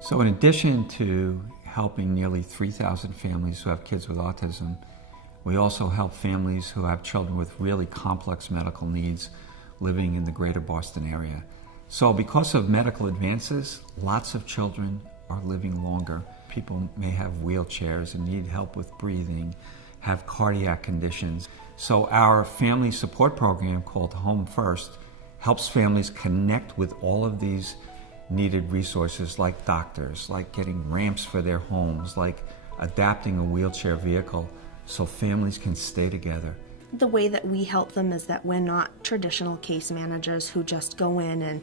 So in addition to helping nearly 3,000 families who have kids with autism, we also help families who have children with really complex medical needs living in the greater Boston area. So because of medical advances, lots of children are living longer. People may have wheelchairs and need help with breathing, have cardiac conditions. So our family support program called Home First helps families connect with all of these needed resources like doctors, like getting ramps for their homes, like adapting a wheelchair vehicle so families can stay together. The way that we help them is that we're not traditional case managers who just go in and,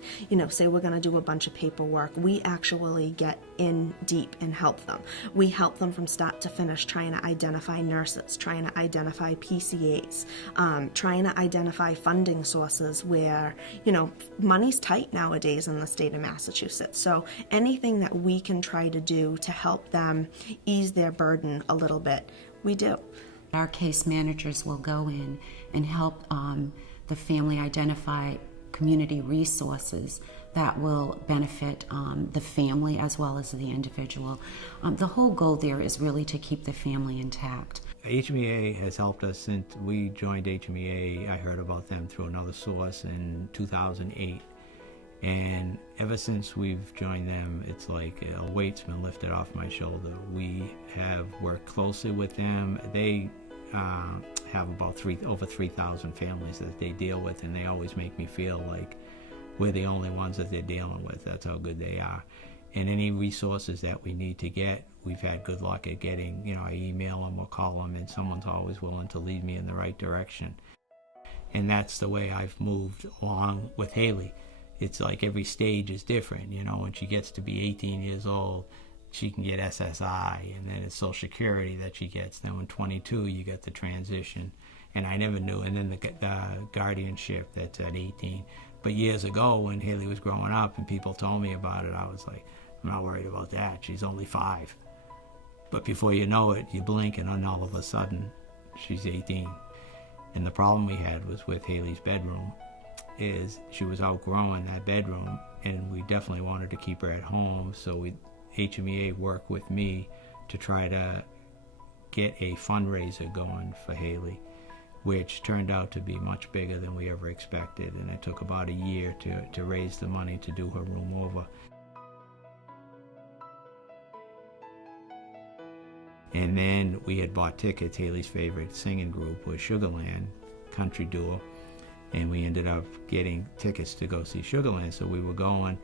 say we're going to do a bunch of paperwork. We actually get in deep and help them. We help them from start to finish, trying to identify nurses, trying to identify PCAs, trying to identify funding sources where, money's tight nowadays in the state of Massachusetts. So anything that we can try to do to help them ease their burden a little bit, we do. Our case managers will go in and help the family identify community resources that will benefit the family as well as the individual. The whole goal there is really to keep the family intact. HMEA has helped us since we joined HMEA. I heard about them through another source in 2008. And ever since we've joined them, it's like a weight's been lifted off my shoulder. We have worked closely with them. They have about over 3,000 families that they deal with, and they always make me feel like we're the only ones that they're dealing with. That's how good they are. And any resources that we need to get, we've had good luck at getting. I email them or call them, and someone's always willing to lead me in the right direction. And that's the way I've moved along with Haley. It's like every stage is different. When she gets to be 18 years old, she can get SSI, and then it's Social Security that she gets. Then when 22, you get the transition. And I never knew. And then the guardianship, that's at 18. But years ago, when Haley was growing up and people told me about it, I was like, I'm not worried about that. She's only 5. But before you know it, you blink, and then all of a sudden, she's 18. And the problem we had was with Haley's bedroom is she was outgrowing that bedroom, and we definitely wanted to keep her at home. So HMEA worked with me to try to get a fundraiser going for Haley, which turned out to be much bigger than we ever expected. And it took about a year to raise the money to do her room over. And then we had bought tickets. Haley's favorite singing group was Sugarland Country Duo, and we ended up getting tickets to go see Sugarland. So we were going,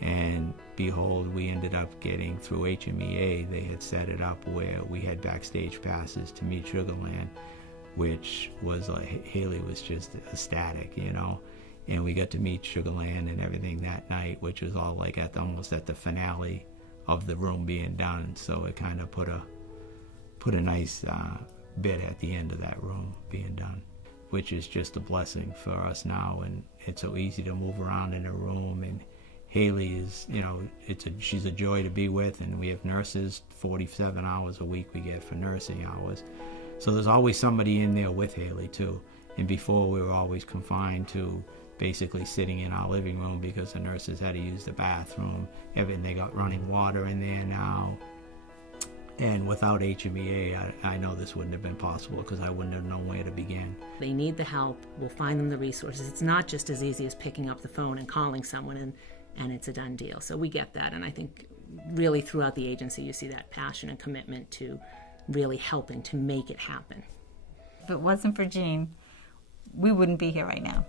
and behold, we ended up getting through HMEA. They had set it up where we had backstage passes to meet Sugarland, which was like, Haley was just ecstatic, and we got to meet Sugarland and everything that night, which was all like almost at the finale of the room being done. So it kind of put a nice bit at the end of that room being done, which is just a blessing for us now. And it's so easy to move around in a room, and Haley is, she's a joy to be with, and we have nurses, 47 hours a week we get for nursing hours. So there's always somebody in there with Haley too. And before, we were always confined to basically sitting in our living room because the nurses had to use the bathroom. They got running water in there now. And without HMEA, I know this wouldn't have been possible because I wouldn't have known where to begin. They need the help. We'll find them the resources. It's not just as easy as picking up the phone and calling someone and it's a done deal. So we get that. And I think really throughout the agency, you see that passion and commitment to really helping to make it happen. If it wasn't for Jean, we wouldn't be here right now.